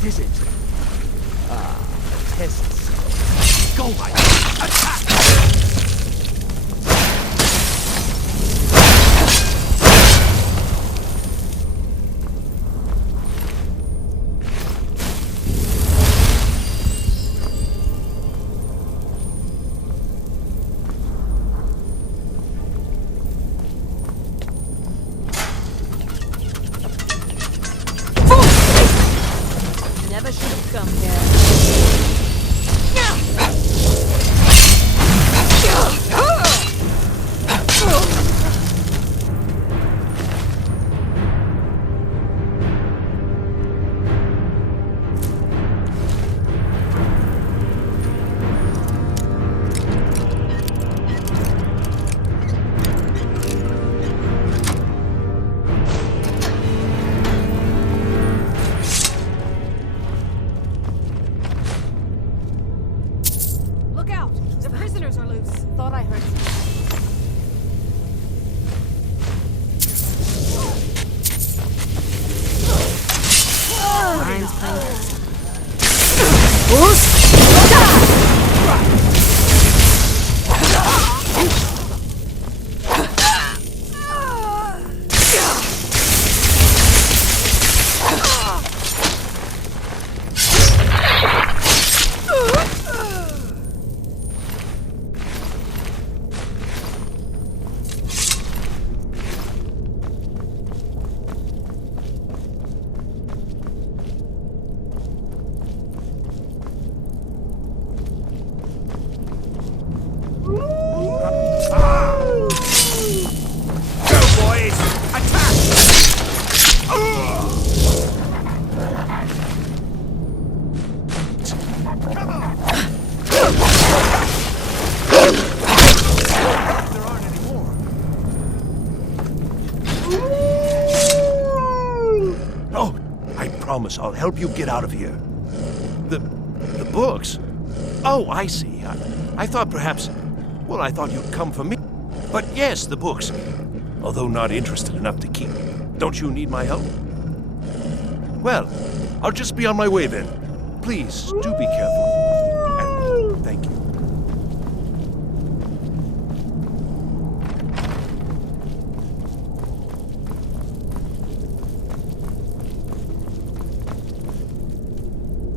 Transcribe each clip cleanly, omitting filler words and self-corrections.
What is it? Ah, peasants. Go right. Attack! Never should have come here. Look out! The prisoners are loose. Thought I heard something. Mine's playing. Oh, I promise I'll help you get out of here. The books? Oh, I see. I thought perhaps... Well, I thought you'd come for me. But yes, the books. Although not interested enough to keep. Don't you need my help? Well, I'll just be on my way then. Please, do be careful. And thank you.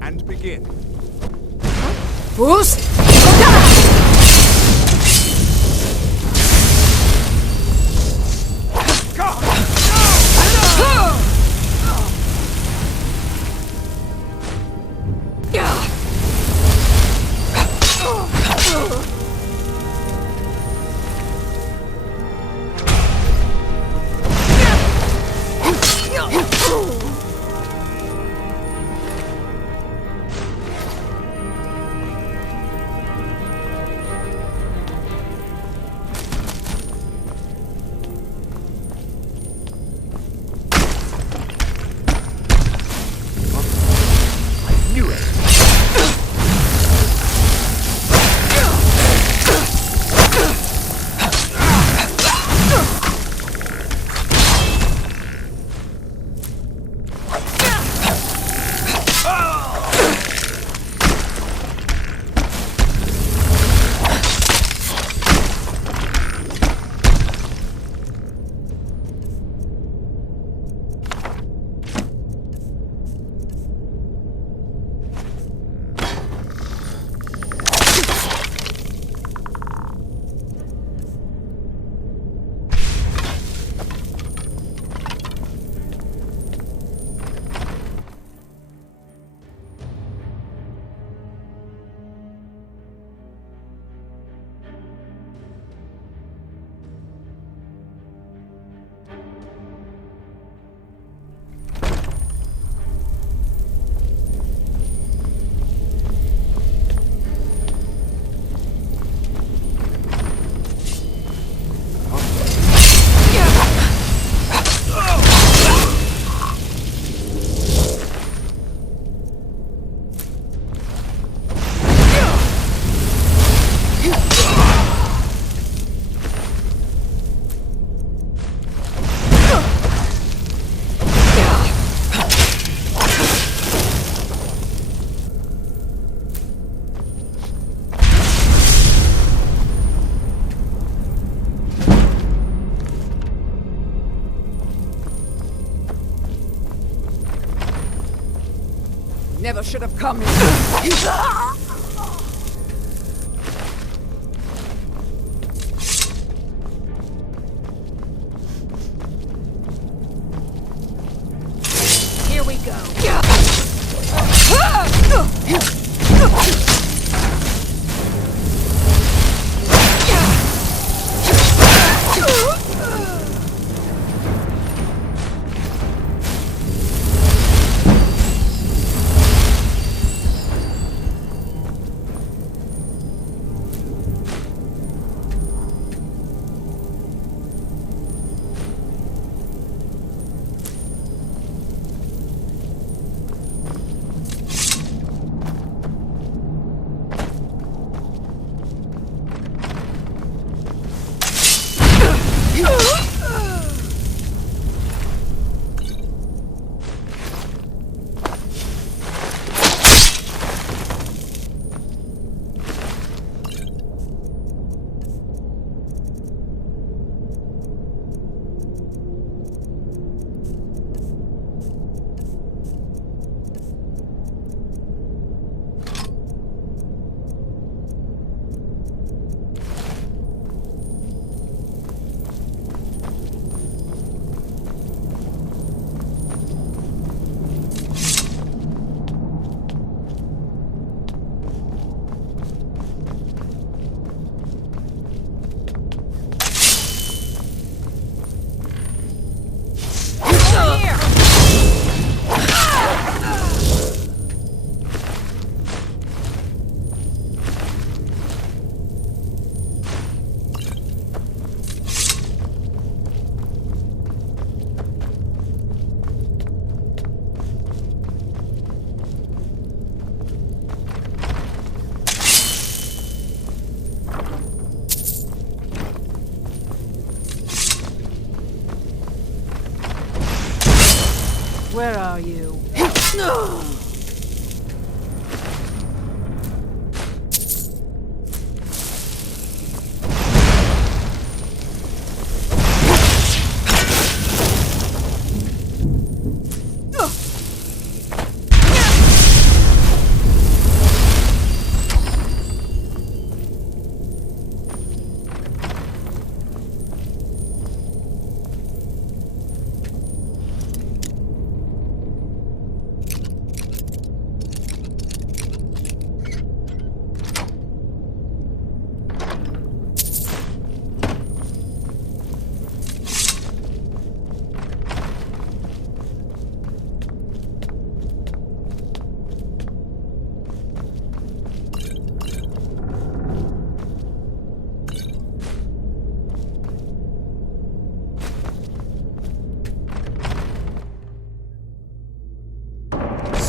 And begin. Boost! Never should have come here. Here we go. Where are you?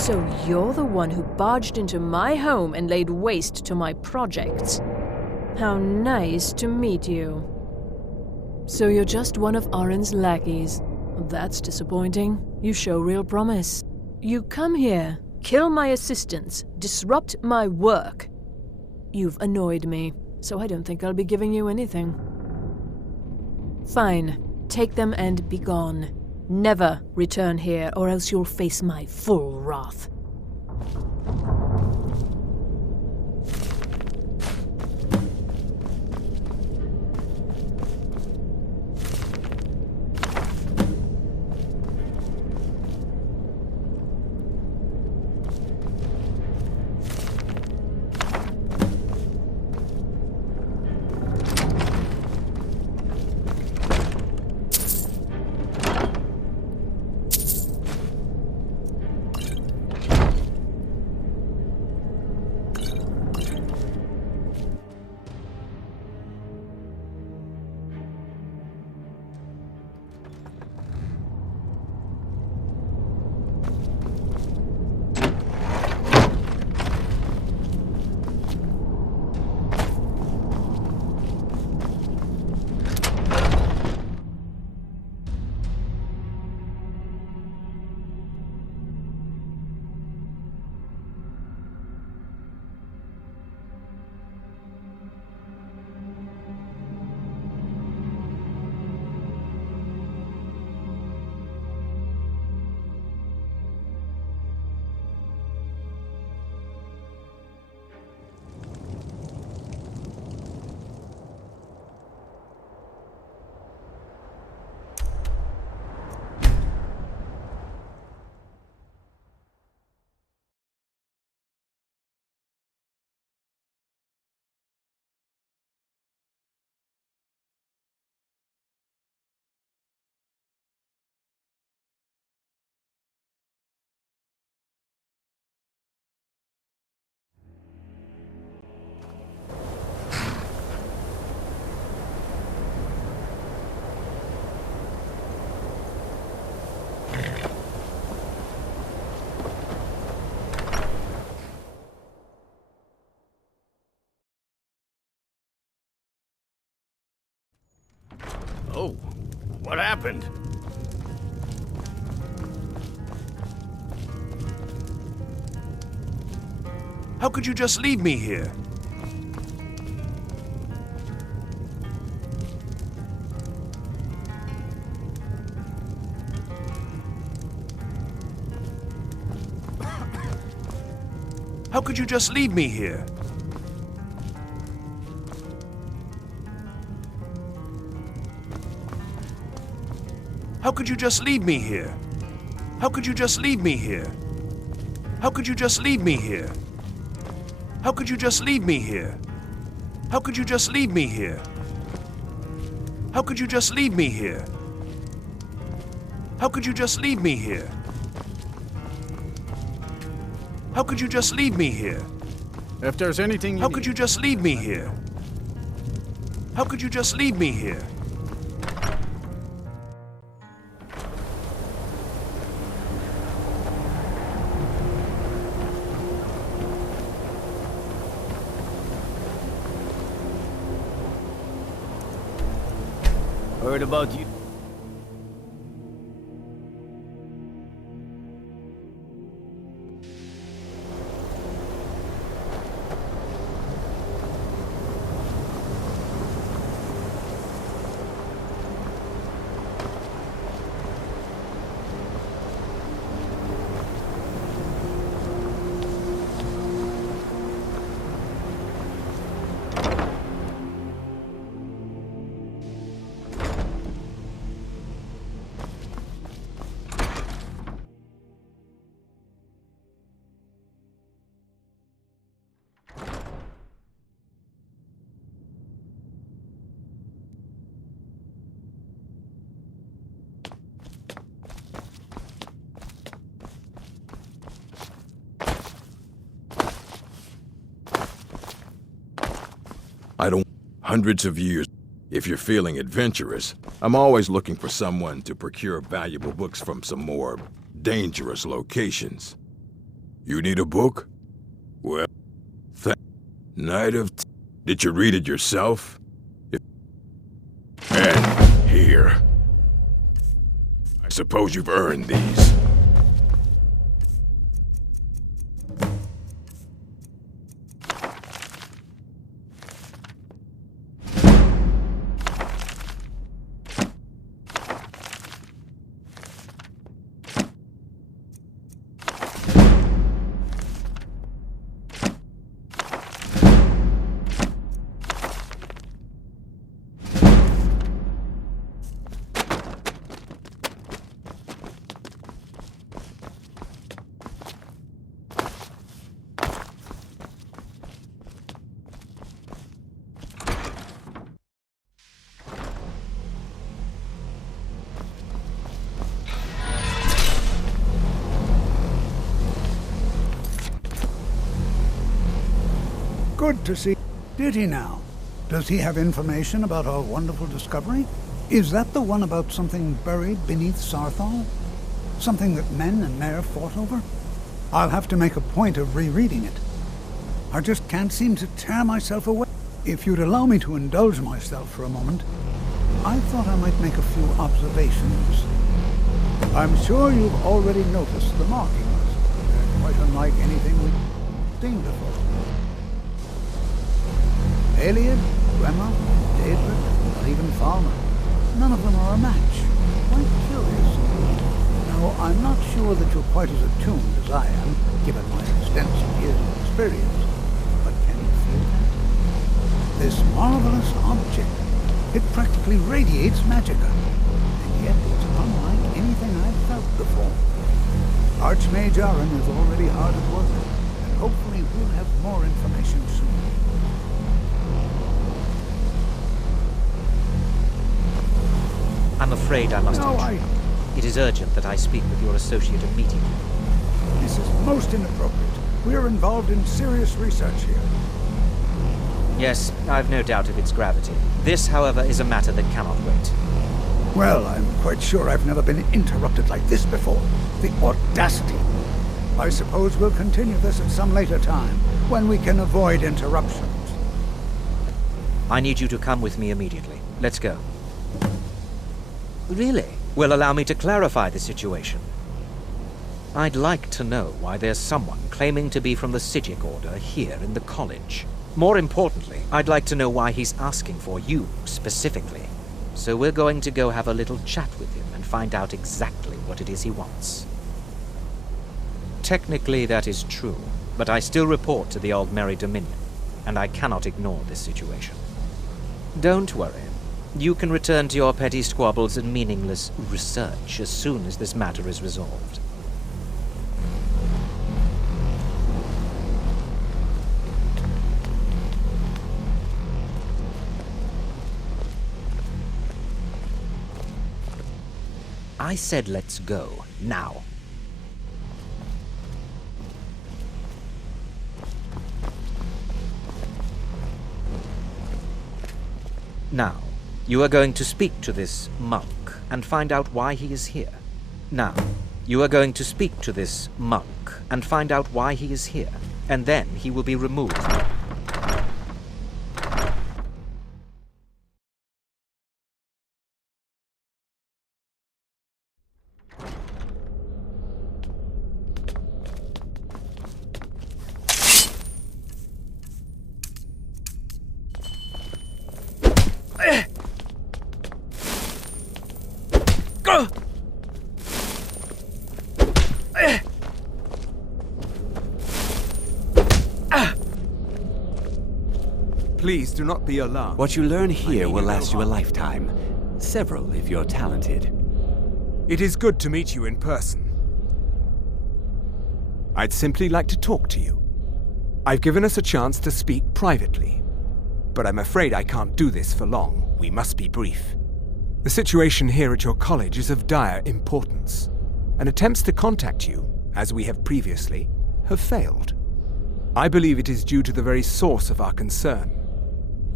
So you're the one who barged into my home and laid waste to my projects. How nice to meet you. So you're just one of Arin's lackeys. That's disappointing. You show real promise. You come here, kill my assistants, disrupt my work. You've annoyed me, so I don't think I'll be giving you anything. Fine. Take them and be gone. Never return here, or else you'll face my full wrath. Oh, what happened? How could you just leave me here? How could you just leave me here? How could you just leave me here? How could you just leave me here? How could you just leave me here? How could you just leave me here? How could you just leave me here? How could you just leave me here? How could you just leave me here? How could you just leave me here? If there's anything How could you just leave me here? How could you just leave me here? Heard about you. I don't... Hundreds of years. If you're feeling adventurous, I'm always looking for someone to procure valuable books from some more dangerous locations. You need a book? Well, Night of... Did you read it yourself? And here. I suppose you've earned these. Good to see. Did he now? Does he have information about our wonderful discovery? Is that the one about something buried beneath Sarthal? Something that men and Mare fought over? I'll have to make a point of rereading it. I just can't seem to tear myself away. If you'd allow me to indulge myself for a moment, I thought I might make a few observations. I'm sure you've already noticed the markings. They're quite unlike anything we've seen before. Eliad, Gremma, Daedric, or even Farmer. None of them are a match. Quite curious. Now, I'm not sure that you're quite as attuned as I am, given my extensive years of experience. But can you feel that? This marvelous object, it practically radiates magicka. And yet it's unlike anything I've felt before. Archmage Aaron is already hard at work, and hopefully we'll have more information soon. I'm afraid I must No, intrude. It is urgent that I speak with your associate immediately. This is most inappropriate. We're involved in serious research here. Yes, I've no doubt of its gravity. This, however, is a matter that cannot wait. Well, I'm quite sure I've never been interrupted like this before. The audacity. I suppose we'll continue this at some later time, when we can avoid interruptions. I need you to come with me immediately. Let's go. Really? Well, allow me to clarify the situation. I'd like to know why there's someone claiming to be from the Psijic Order here in the college. More importantly, I'd like to know why he's asking for you specifically. So we're going to go have a little chat with him and find out exactly what it is he wants. Technically, that is true, but I still report to the Aldmeri Dominion, and I cannot ignore this situation. Don't worry. You can return to your petty squabbles and meaningless research as soon as this matter is resolved. I said let's go, now. Now, you are going to speak to this monk and find out why he is here. Now, you are going to speak to this monk and find out why he is here, and then he will be removed. Please do not be alarmed. What you learn here will last you a lifetime. Several, if you're talented. It is good to meet you in person. I'd simply like to talk to you. I've given us a chance to speak privately, but I'm afraid I can't do this for long. We must be brief. The situation here at your college is of dire importance, and attempts to contact you, as we have previously, have failed. I believe it is due to the very source of our concern.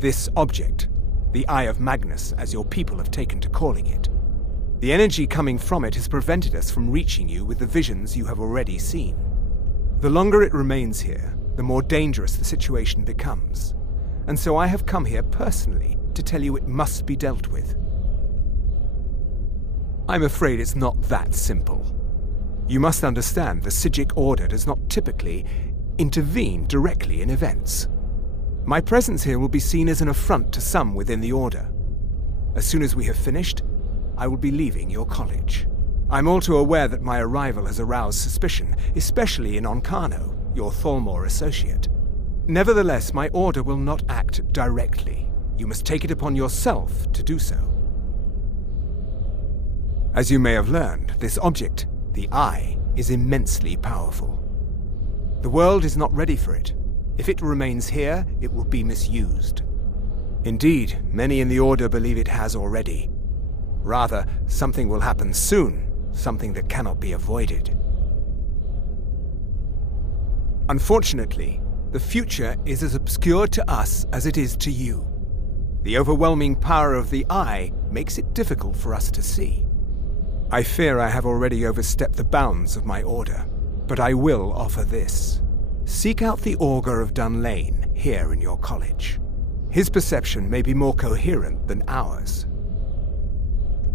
This object, the Eye of Magnus, as your people have taken to calling it. The energy coming from it has prevented us from reaching you with the visions you have already seen. The longer it remains here, the more dangerous the situation becomes. And so I have come here personally to tell you it must be dealt with. I'm afraid it's not that simple. You must understand the Psijic Order does not typically intervene directly in events. My presence here will be seen as an affront to some within the Order. As soon as we have finished, I will be leaving your college. I'm all too aware that my arrival has aroused suspicion, especially in Onkano, your Thalmor associate. Nevertheless, my Order will not act directly. You must take it upon yourself to do so. As you may have learned, this object, the Eye, is immensely powerful. The world is not ready for it. If it remains here, it will be misused. Indeed, many in the Order believe it has already. Rather, something will happen soon, something that cannot be avoided. Unfortunately, the future is as obscure to us as it is to you. The overwhelming power of the Eye makes it difficult for us to see. I fear I have already overstepped the bounds of my Order, but I will offer this. Seek out the Augur of Dunlane here in your college. His perception may be more coherent than ours.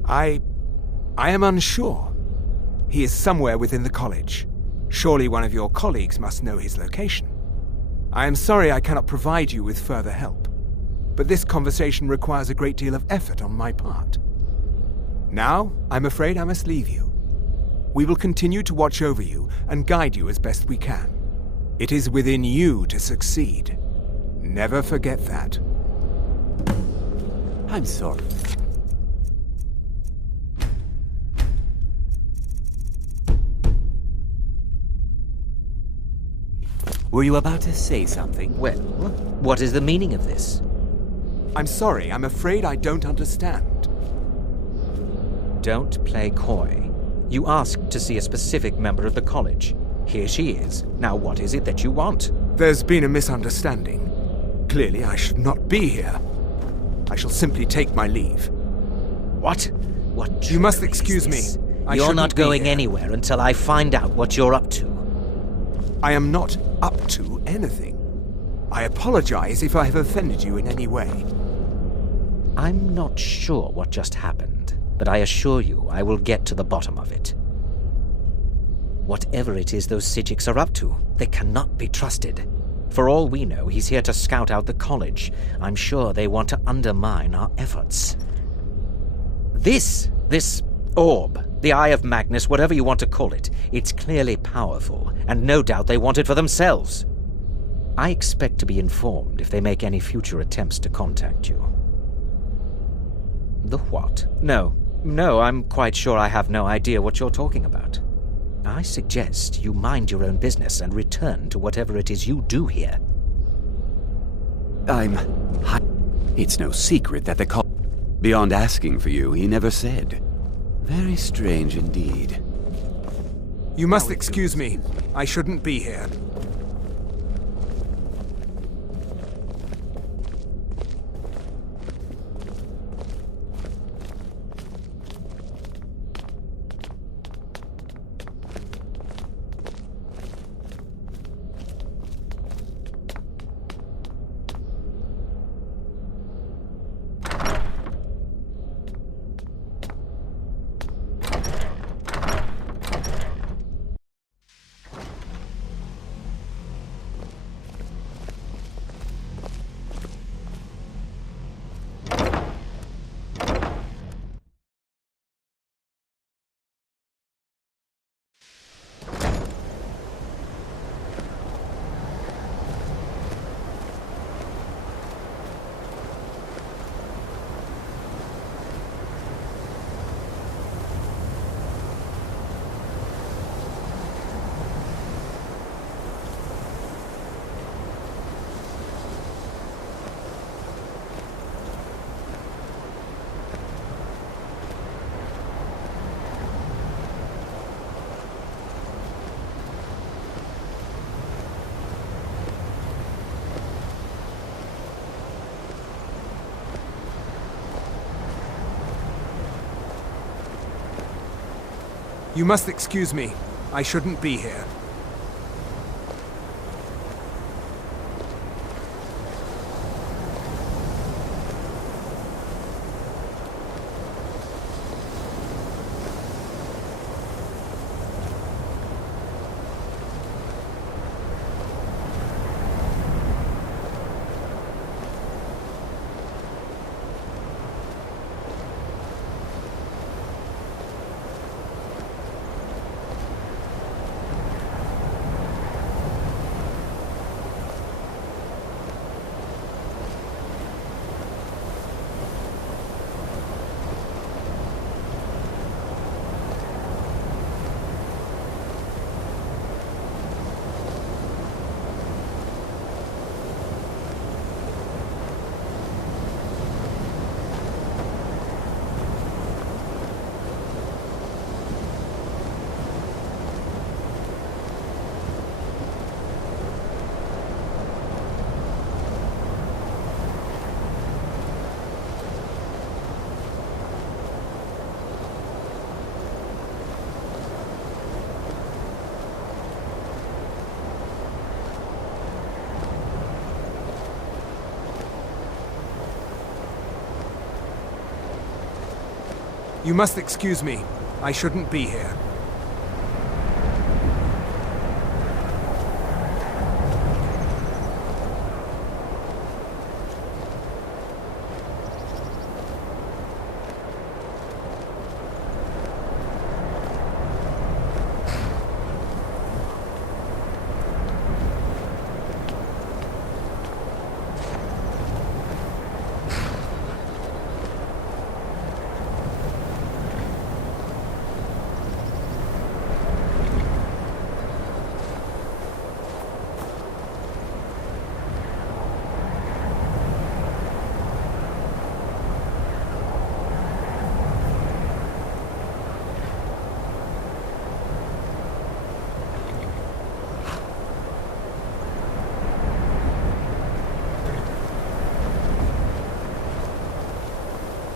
I am unsure. He is somewhere within the college. Surely one of your colleagues must know his location. I am sorry I cannot provide you with further help, but this conversation requires a great deal of effort on my part. Now, I'm afraid I must leave you. We will continue to watch over you and guide you as best we can. It is within you to succeed. Never forget that. I'm sorry. Were you about to say something? Well, what is the meaning of this? I'm sorry, I'm afraid I don't understand. Don't play coy. You asked to see a specific member of the college. Here she is. Now what is it that you want? There's been a misunderstanding. Clearly I should not be here. I shall simply take my leave. What? What? You must excuse me. You're not going anywhere until I find out what you're up to. I am not up to anything. I apologize if I have offended you in any way. I'm not sure what just happened. but I assure you I will get to the bottom of it. Whatever it is those Psijics are up to, they cannot be trusted. For all we know, he's here to scout out the college. I'm sure they want to undermine our efforts. This orb, the Eye of Magnus, whatever you want to call it, it's clearly powerful, and no doubt they want it for themselves. I expect to be informed if they make any future attempts to contact you. The what? No, I'm quite sure I have no idea what you're talking about. I suggest you mind your own business and return to whatever it is you do here. It's no secret that the beyond asking for you, he never said. Very strange indeed. You must excuse me. I shouldn't be here. You must excuse me. I shouldn't be here. You must excuse me. I shouldn't be here.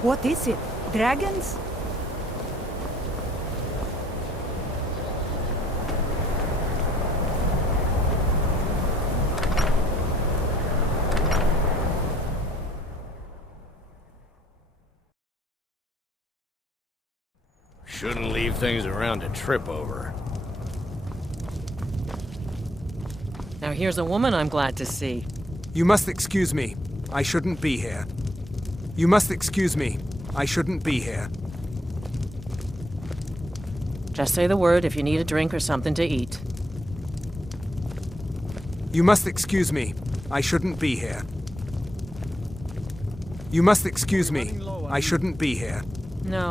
What is it? Dragons? Shouldn't leave things around to trip over. Now here's a woman I'm glad to see. You must excuse me. I shouldn't be here. You must excuse me. I shouldn't be here. Just say the word if you need a drink or something to eat. You must excuse me. I shouldn't be here. You must excuse me. I shouldn't be here. No.